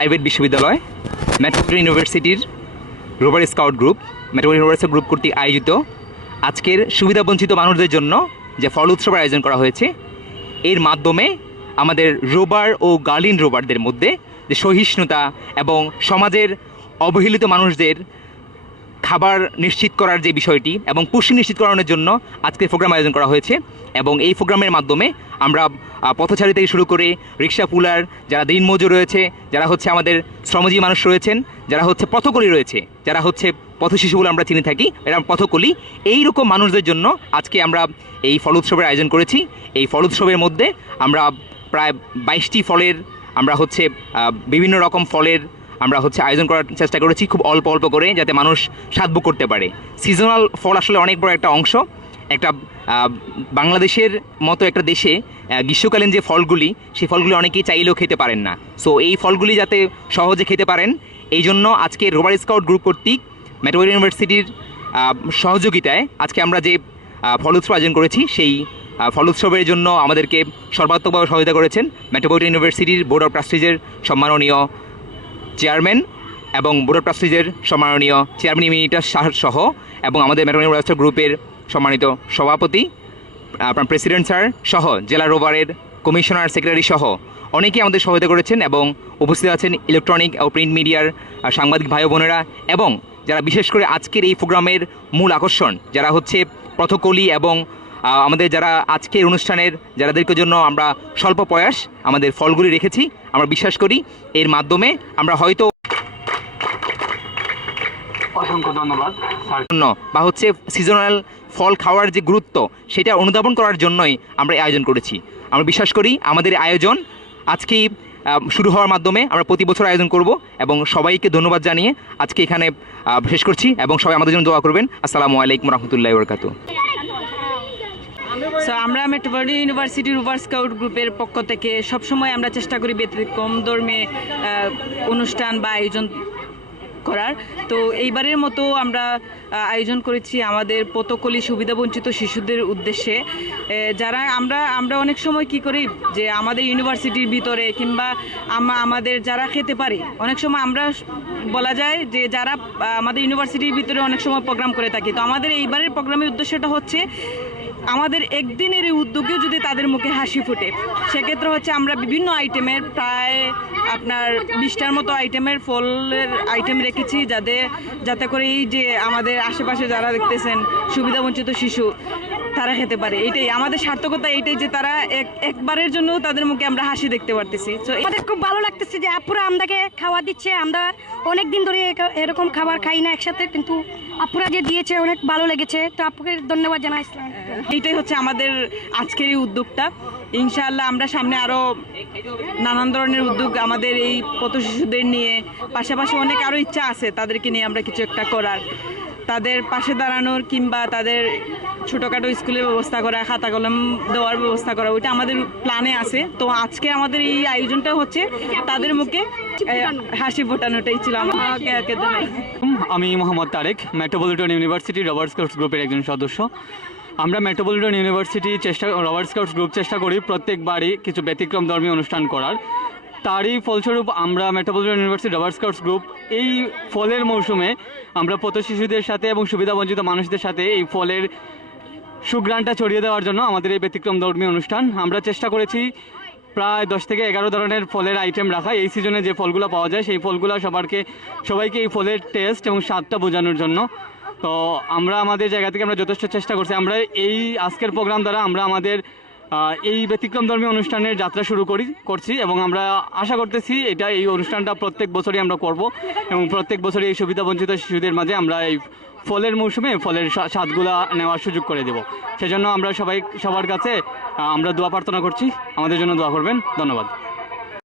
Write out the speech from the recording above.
Private বিশ্ববিদ্যালয় metropolitan ইউনিভার্সিটির rover scout group metropolitan rover scout group কর্তৃক আয়োজিত আজকের সুবিধাবঞ্চিত মানুষদের জন্য যে ফল উৎসবের আয়োজন করা হয়েছে, এর মাধ্যমে আমাদের রোভার ও গার্লিন রোভারদের মধ্যে যে সহিষ্ণুতা এবং সমাজের অবহেলিত মানুষদের খাবার নিশ্চিত করার যে বিষয়টি এবং পুষ্টি নিশ্চিত করানোর জন্য আজকে প্রোগ্রাম আয়োজন করা হয়েছে। এবং এই প্রোগ্রামের মাধ্যমে আমরা পথচারী থেকে শুরু করে রিক্সা পুলার, যারা দিনমজুর রয়েছে, যারা হচ্ছে আমাদের শ্রমজীবী মানুষ রয়েছেন, যারা হচ্ছে পথকলি রয়েছে, যারা হচ্ছে পথশিশু বলে আমরা চিনে থাকি, এরা পথকলি, এইরকম মানুষদের জন্য আজকে আমরা এই ফল উৎসবের আয়োজন করেছি। এই ফল উৎসবের মধ্যে আমরা প্রায় 22টি ফলের আমরা হচ্ছে বিভিন্ন রকম ফলের আমরা হচ্ছে আয়োজন করার চেষ্টা করেছি, খুব অল্প অল্প করে, যাতে মানুষ স্বাদভোগ করতে পারে। সিজনাল ফল আসলে অনেক বড় একটা অংশ। একটা বাংলাদেশের মতো একটা দেশে গ্রীষ্মকালীন যে ফলগুলি, সেই ফলগুলি অনেকেই চাইলেও খেতে পারেন না। সো এই ফলগুলি যাতে সহজে খেতে পারেন, এই জন্য আজকে রোভার স্কাউট গ্রুপ কর্তৃক মেট্রোপলিটন ইউনিভার্সিটির সহযোগিতায় আজকে আমরা যে ফল উৎসব আয়োজন করেছি, সেই ফল উৎসবের জন্য আমাদেরকে সর্বাত্মকভাবে সহায়তা করেছেন মেট্রোপলিটন ইউনিভার্সিটির বোর্ড অফ ট্রাস্টিজের সম্মাননীয় চেয়ারম্যান এবং বোর্ড অফ ট্রাস্টিজের সম্মাননীয় চেয়ারম্যান ইমিনিটাস সহ, এবং আমাদের মেট্রোপলিটন রোভার স্কাউট গ্রুপের সম্মানিত সভাপতি, আপনার প্রেসিডেন্ট স্যার সহ, জেলা রোভারের কমিশনার, সেক্রেটারি সহ অনেকেই আমাদের সহায়তা করেছেন। এবং উপস্থিত আছেন ইলেকট্রনিক ও প্রিন্ট মিডিয়ার সাংবাদিক ভাই বোনেরা, এবং যারা বিশেষ করে আজকের এই প্রোগ্রামের মূল আকর্ষণ, যারা হচ্ছে পথকলি এবং আমাদের যারা আজকের অনুষ্ঠানের যাদেরকে জন্য আমরা স্বল্প প্রয়াস আমাদের ফলগুলি রেখেছি। আমরা বিশ্বাস করি এর মাধ্যমে আমরা হয়তো অসংখ্য ধন্যবাদ বা হচ্ছে সিজনাল ফল খাওয়ার যে গুরুত্ব, সেটা অনুধাবন করার জন্যই আমরা এই আয়োজন করেছি। আমরা বিশ্বাস করি আমাদের আয়োজন আজকেই শুরু হওয়ার মাধ্যমে আমরা প্রতি বছর আয়োজন করব, এবং সবাইকে ধন্যবাদ জানিয়ে আজকে এখানে শেষ করছি, এবং সবাই আমাদের জন্য দোয়া করবেন। আসসালামু আলাইকুম রহমতুল্লাহি ওয়া বারাকাতুহু। সো আমরা মেট্রোপলিটন ইউনিভার্সিটি রোভার স্কাউট গ্রুপের পক্ষ থেকে সবসময় আমরা চেষ্টা করি ব্যতিক্রম ধর্মী অনুষ্ঠান বা আয়োজন করার। তো এইবারের মতো আমরা আয়োজন করেছি আমাদের পথকলি সুবিধাবঞ্চিত শিশুদের উদ্দেশ্যে, যারা আমরা অনেক সময় কি করি যে আমাদের ইউনিভার্সিটির ভিতরে কিংবা আমাদের যারা খেতে পারে, অনেক সময় আমরা বলা যায় যে যারা আমাদের ইউনিভার্সিটির ভিতরে অনেক সময় প্রোগ্রাম করে থাকি। তো আমাদের এইবারের প্রোগ্রামের উদ্দেশ্যটা হচ্ছে আমাদের একদিনের এই উদ্যোগেও যদি তাদের মুখে হাসি ফোটে, সেক্ষেত্রে হচ্ছে আমরা বিভিন্ন আইটেমের প্রায় আপনার 20টার মতো আইটেমের ফলের আইটেম রেখেছি, যাতে করে এই যে আমাদের আশেপাশে যারা দেখতেছেন সুবিধাবঞ্চিত শিশু, তারা খেতে পারে। এইটাই আমাদের সার্থকতা, এইটাই যে তারা একবারের জন্য তাদের মুখে আমরা হাসি দেখতে পারতেছি। তো আমাদের খুব ভালো লাগতেছে যে আপুরা আমাদেরকে খাওয়া দিচ্ছে। আমরা অনেক দিন ধরে এরকম খাবার খাই না একসাথে, কিন্তু আপুরা যে দিয়েছে অনেক ভালো লেগেছে। তো আপুকে ধন্যবাদ জানাই। এইটাই হচ্ছে আমাদের আজকের এই উদ্যোগটা। ইনশাআল্লাহ আমরা সামনে আরও নানান ধরনের উদ্যোগ আমাদের এই পথ শিশুদের নিয়ে, পাশাপাশি অনেক আরও ইচ্ছা আছে তাদেরকে নিয়ে আমরা কিছু একটা করার, তাদের পাশে দাঁড়ানোর, কিংবা তাদের ছোটোখাটো স্কুলের ব্যবস্থা করা, খাতা কলম দেওয়ার ব্যবস্থা করা, ওইটা আমাদের প্ল্যানে আছে। তো আজকে আমাদের এই আয়োজনটা হচ্ছে তাদের মুখে হাসি ফোটানোটাই ছিল আমাকে। আমি Mohammad Tarek, Metropolitan University Rover Scouts গ্রুপের একজন সদস্য। আমরা Metropolitan University Rover Scouts group চেষ্টা করি প্রত্যেকবারই কিছু ব্যতিক্রম ধর্মী অনুষ্ঠান করার। তারই ফলস্বরূপ আমরা Metropolitan University Rover Scouts group এই ফলের মৌসুমে আমরা পথ শিশুদের সাথে এবং সুবিধাবঞ্চিত মানুষদের সাথে এই ফলের সুঘ্রাণটা ছড়িয়ে দেওয়ার জন্য আমাদের এই ব্যতিক্রম ধর্মী অনুষ্ঠান। আমরা চেষ্টা করেছি প্রায় 10 থেকে 11 ধরনের ফলের আইটেম রাখা। এই সিজনে যে ফলগুলো পাওয়া যায় সেই ফলগুলো সবাইকে এই ফলের টেস্ট এবং স্বাদটা বোঝানোর জন্য। তো আমরা আমাদের জায়গা থেকে আমরা যথেষ্ট চেষ্টা করছি। আমরা এই আজকের প্রোগ্রাম দ্বারা আমরা আমাদের এই ব্যতিক্রমধর্মী অনুষ্ঠানের যাত্রা শুরু করছি, এবং আমরা আশা করতেছি এই অনুষ্ঠানটা প্রত্যেক বছরই আমরা করব, এবং প্রত্যেক বছরই এই সুবিধাবঞ্চিত শিশুদের মাঝে আমরা এই ফলের মৌসুমে ফলের স্বাদগুলা নেওয়ার সুযোগ করে দেব। সেজন্য আমরা সবার কাছে আমরা দোয়া প্রার্থনা করছি, আমাদের জন্য দোয়া করবেন। ধন্যবাদ।